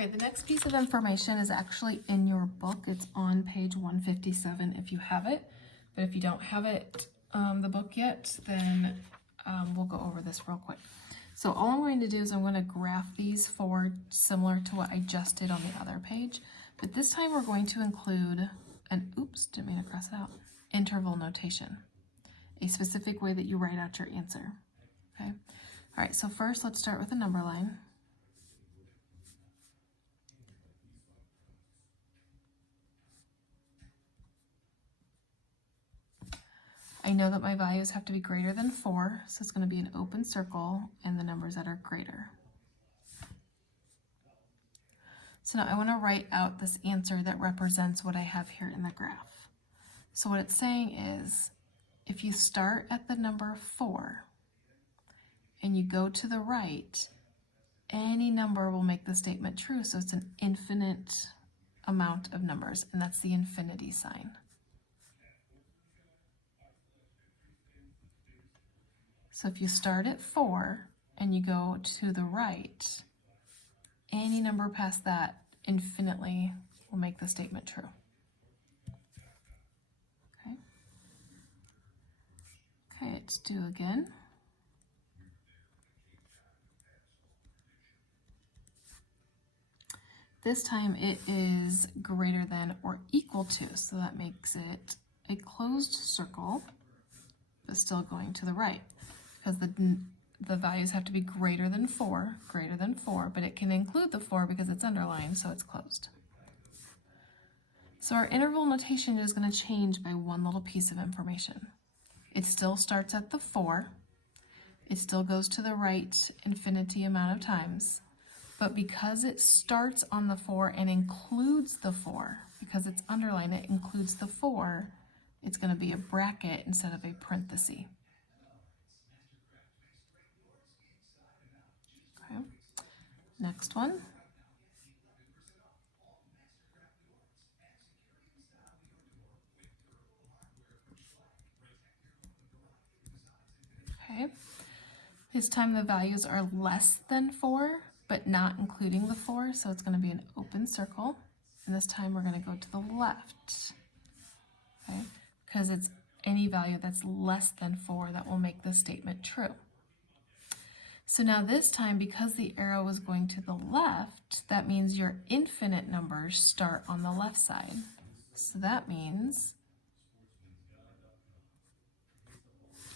Okay, the next piece of information is actually in your book. It's on page 157 if you have it. But if you don't have it, the book yet, then we'll go over this real quick. So all I'm going to do is I'm going to graph these four similar to what I just did on the other page. But this time we're going to include an, oops, didn't mean to cross it out, interval notation. A specific way that you write out your answer. Okay. All right, so first let's start with a number line. I know that my values have to be greater than 4, so it's going to be an open circle and the numbers that are greater. So now I want to write out this answer that represents what I have here in the graph. So what it's saying is, if you start at the number 4 and you go to the right, any number will make the statement true, so it's an infinite amount of numbers, and that's the infinity sign. So if you start at 4 and you go to the right, any number past that infinitely will make the statement true. Okay. Okay, let's do again. This time it is greater than or equal to, so that makes it a closed circle, but still going to the right, because the values have to be greater than 4, but it can include the 4 because it's underlined, so it's closed. So our interval notation is going to change by one little piece of information. It still starts at the 4, it still goes to the right infinity amount of times, but because it starts on the 4 and includes the 4, because it's underlined, it includes the 4, it's going to be a bracket instead of a parenthesis. Okay. Next one. Okay. This time the values are less than 4, but not including the 4, so it's going to be an open circle. And this time we're going to go to the left, okay? Because it's any value that's less than 4 that will make the statement true. So now this time, because the arrow is going to the left, that means your infinite numbers start on the left side. So that means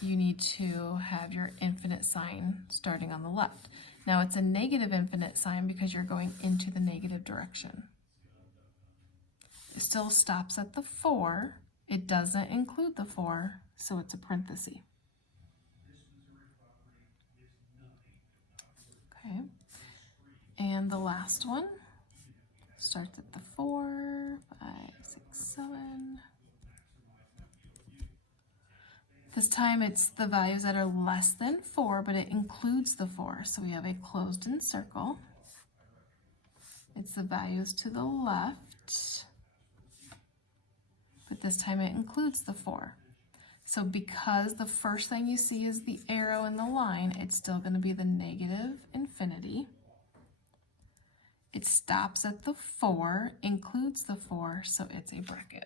you need to have your infinite sign starting on the left. Now it's a negative infinite sign because you're going into the negative direction. It still stops at the 4. It doesn't include the 4, so it's a parenthesis. Okay. And the last one starts at the 4, 5, 6, 7. This time it's the values that are less than 4, but it includes the 4. So we have a closed-in circle. It's the values to the left, but this time it includes the 4. So because the first thing you see is the arrow in the line, it's still going to be the negative infinity. It stops at the 4, includes the 4, so it's a bracket.